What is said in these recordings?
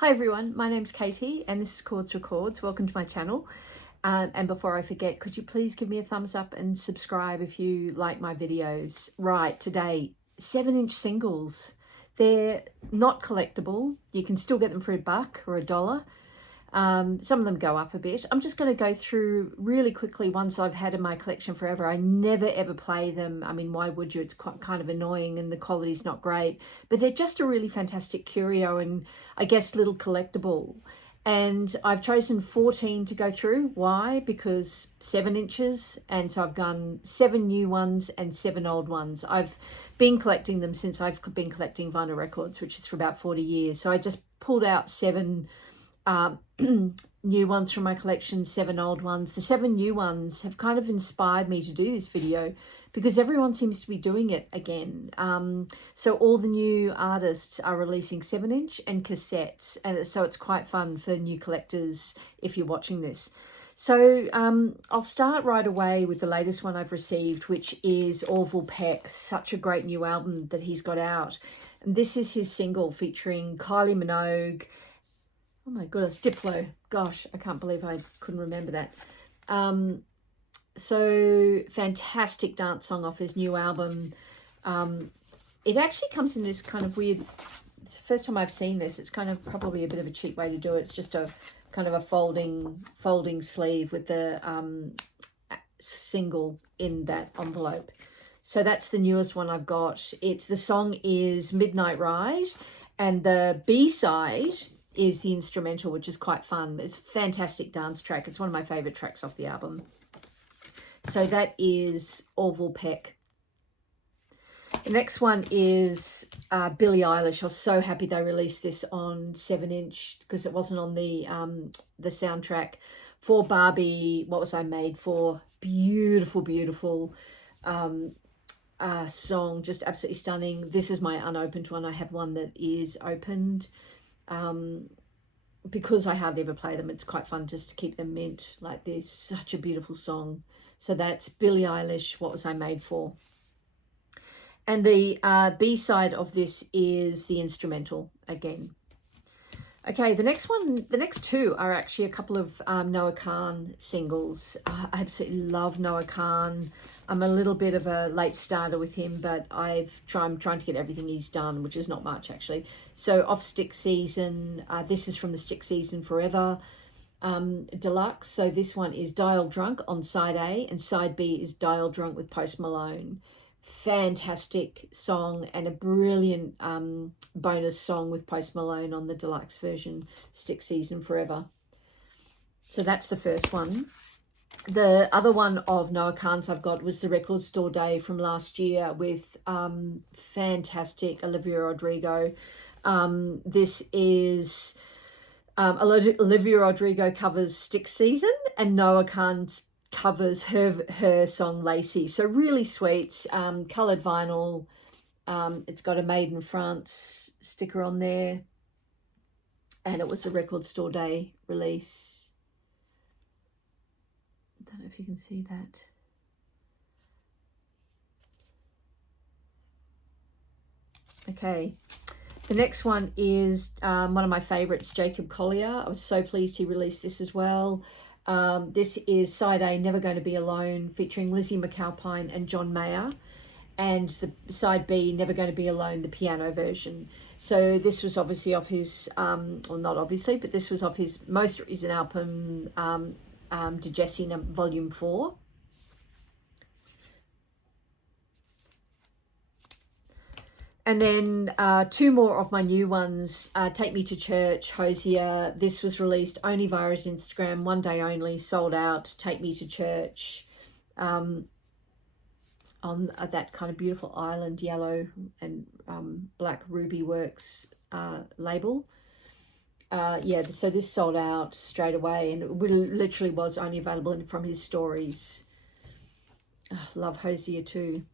Hi everyone, my name's Katie and this is Chords Records. Welcome to my channel. And before I forget, could you please give me a thumbs up and subscribe if you like my videos. Right, today, 7-inch singles. They're not collectible. You can still get them for $1 or $1. Some of them go up a bit. I'm just going to go through really quickly ones I've had in my collection forever. I never ever play them. I mean, why would you? It's quite kind of annoying and the quality's not great, but they're just a really fantastic curio and I guess little collectible. And I've chosen 14 to go through. Why? Because 7 inches, and so I've done 7 new ones and 7 old ones. I've been collecting them since I've been collecting vinyl records, which is for about 40 years. So I just pulled out 7 new ones from my collection, 7 old ones. The 7 new ones have kind of inspired me to do this video because everyone seems to be doing it again. So all the new artists are releasing 7-inch and cassettes, and so it's quite fun for new collectors if you're watching this. So I'll start right away with the latest one I've received, which is Orville Peck. Such a great new album that he's got out. And this is his single featuring Kylie Minogue. Oh my goodness, Diplo. Gosh, I can't believe I couldn't remember that. So fantastic dance song off his new album. It actually comes in this kind of weird, it's the first time I've seen this. It's kind of probably a bit of a cheap way to do it. It's just a kind of a folding sleeve with the single in that envelope. So that's the newest one I've got. The song is Midnight Ride, and the B-side is the instrumental, which is quite fun. It's a fantastic dance track. It's one of my favorite tracks off the album. So that is Orville Peck. The next one is Billie Eilish. I was so happy they released this on 7-inch because it wasn't on the soundtrack for Barbie. What Was I Made For? Beautiful, beautiful song. Just absolutely stunning. This is my unopened one. I have one that is opened. Because I hardly ever play them, it's quite fun just to keep them mint. Like, there's such a beautiful song. So that's Billie Eilish, What Was I Made For? And the B-side of this is the instrumental again. Okay, the next two are actually a couple of Noah Kahan singles. I absolutely love Noah Kahan. I'm a little bit of a late starter with him, but I'm trying to get everything he's done, which is not much actually. So off Stick Season, this is from the Stick Season Forever Deluxe. So this one is Dial Drunk on side A, and side B is Dial Drunk with Post Malone. Fantastic song and a brilliant bonus song with Post Malone on the deluxe version, Stick Season Forever. So that's the first one. The other one of Noah Kahan's I've got was the Record Store Day from last year with fantastic Olivia Rodrigo. This is Olivia Rodrigo covers Stick Season and Noah Kahan covers her song Lacey. So really sweet, coloured vinyl. It's got a Made in France sticker on there, and it was a Record Store Day release. I don't know if you can see that. Okay, the next one is one of my favorites, Jacob Collier. I was so pleased he released this as well. This is side A, Never Going to Be Alone, featuring Lizzie McAlpine and John Mayer, and the side B, Never Going to Be Alone, the piano version. So this was obviously off his, or not obviously, but this was off his most recent album, De Jesse Volume 4. And then 2 more of my new ones, Take Me to Church, Hosier. This was released only via his Instagram, 1 day only, sold out, Take Me to Church, on that kind of beautiful island yellow and black Ruby Works label. Yeah, so this sold out straight away, and it literally was only available from his stories. Love Hosier too.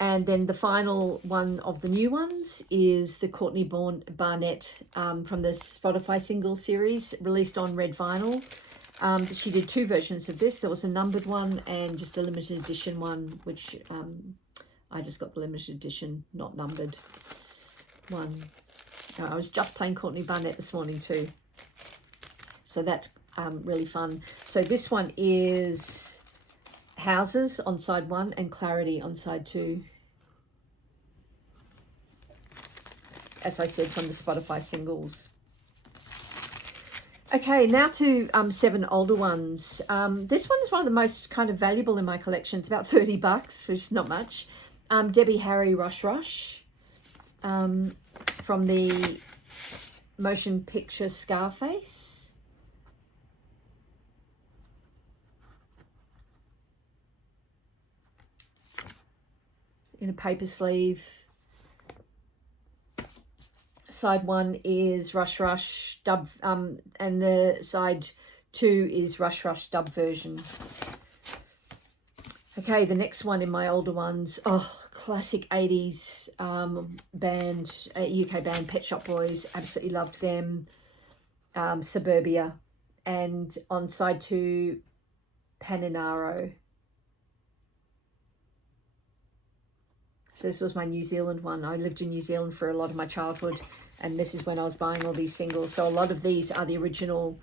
And then the final one of the new ones is the Courtney Barnett from the Spotify single series, released on red vinyl. She did 2 versions of this. There was a numbered one and just a limited edition one, which I just got the limited edition, not numbered one. I was just playing Courtney Barnett this morning too. So that's really fun. So this one is Houses on side 1 and Clarity on side 2. As I said, from the Spotify singles. Okay, now to 7 older ones. This one is one of the most kind of valuable in my collection. It's about $30, which is not much. Debbie Harry Rush Rush from the motion picture Scarface. In a paper sleeve. Side 1 is Rush Rush dub, and the side 2 is Rush Rush dub version. Okay, the next one in my older ones, classic 80s band, UK band, Pet Shop Boys, absolutely loved them. Suburbia, and on side 2, Paninaro. So this was my New Zealand one. I lived in New Zealand for a lot of my childhood, and this is when I was buying all these singles. So a lot of these are the original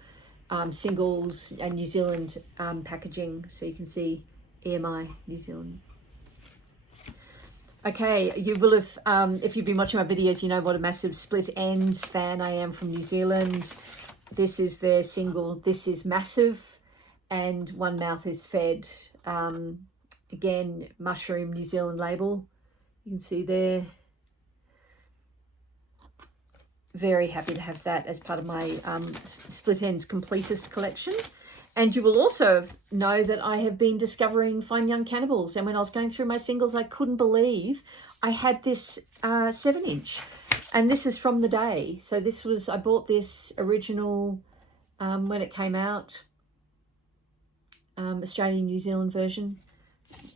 singles and New Zealand packaging. So you can see EMI New Zealand. Okay, you will have, if you've been watching my videos, you know what a massive Split Ends fan I am from New Zealand. This is their single, This Is Massive, and One Mouth Is Fed. Again, Mushroom New Zealand label. You can see there. Very happy to have that as part of my Split Ends Completist collection. And you will also know that I have been discovering Fine Young Cannibals. And when I was going through my singles, I couldn't believe I had this 7-inch. And this is from the day. So this was, I bought this original when it came out. Australian New Zealand version.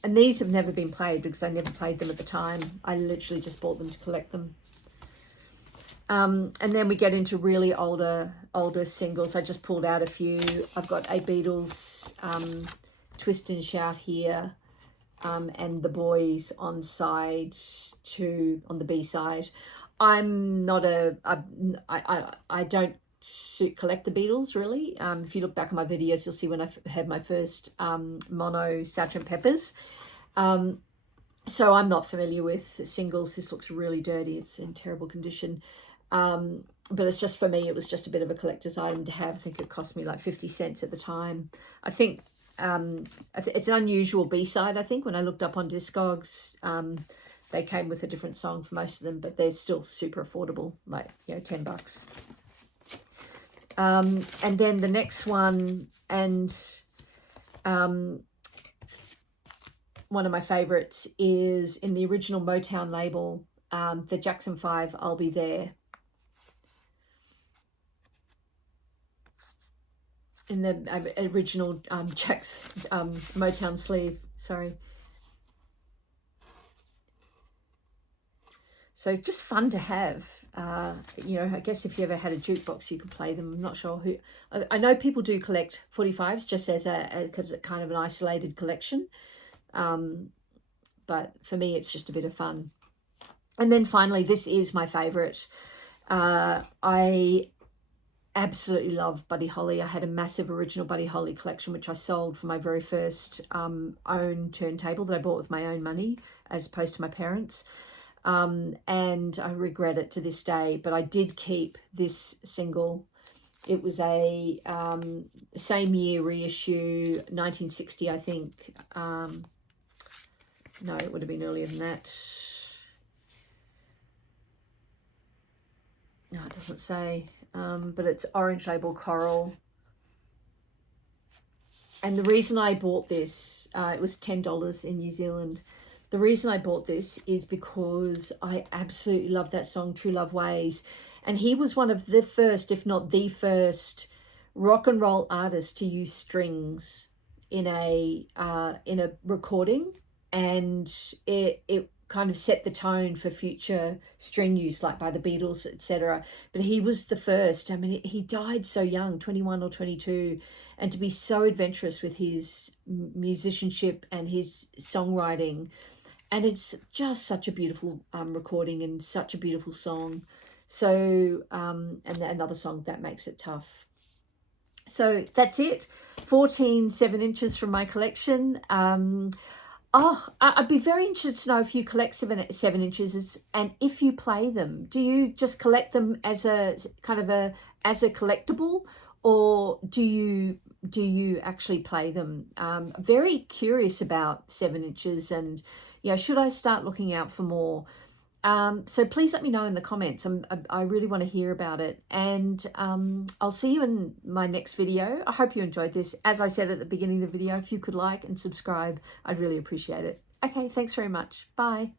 And these have never been played because I never played them at the time. I literally just bought them to collect them. And then we get into really older singles. I just pulled out a few. I've got a Beatles, Twist and Shout here, and The Boys on side 2, on the B side. I'm not I don't collect the Beatles really. If you look back on my videos, you'll see when I had my first mono Sgt. Peppers. So I'm not familiar with singles. This looks really dirty. It's in terrible condition. But it's just, for me, it was just a bit of a collector's item to have. I think it cost me like 50 cents at the time. I think it's an unusual B-side, I think. When I looked up on Discogs, they came with a different song for most of them, but they're still super affordable, like, you know, $10. And then the next one, and one of my favorites is in the original Motown label, the Jackson 5, I'll Be There. In the original Motown sleeve, sorry. So just fun to have. You know, I guess if you ever had a jukebox, you could play them. I'm not sure who. I know people do collect 45s just as a kind of an isolated collection. But for me, it's just a bit of fun. And then finally, this is my favorite. I absolutely love Buddy Holly. I had a massive original Buddy Holly collection, which I sold for my very first own turntable that I bought with my own money, as opposed to my parents'. And I regret it to this day, but I did keep this single. It was a same year reissue, 1960, I think. No, it would have been earlier than that. No, it doesn't say. But it's orange label coral. And the reason I bought this, it was $10 in New Zealand. The reason I bought this is because I absolutely love that song, True Love Ways. And he was one of the first, if not the first, rock and roll artist to use strings in a recording. And it kind of set the tone for future string use, like by the Beatles, etc. But he was the first. I mean, he died so young, 21 or 22, and to be so adventurous with his musicianship and his songwriting. And it's just such a beautiful recording and such a beautiful song. So, and another song that makes it tough. So that's it. 14 7-inches from my collection. I'd be very interested to know if you collect 7 inches and if you play them. Do you just collect them as a kind of as a collectible, or do you actually play them? Very curious about 7 inches, and should I start looking out for more? So please let me know in the comments. I really want to hear about it, and I'll see you in my next video. I hope you enjoyed this. As I said at the beginning of the video, if you could like and subscribe, I'd really appreciate it. Okay, thanks very much. Bye.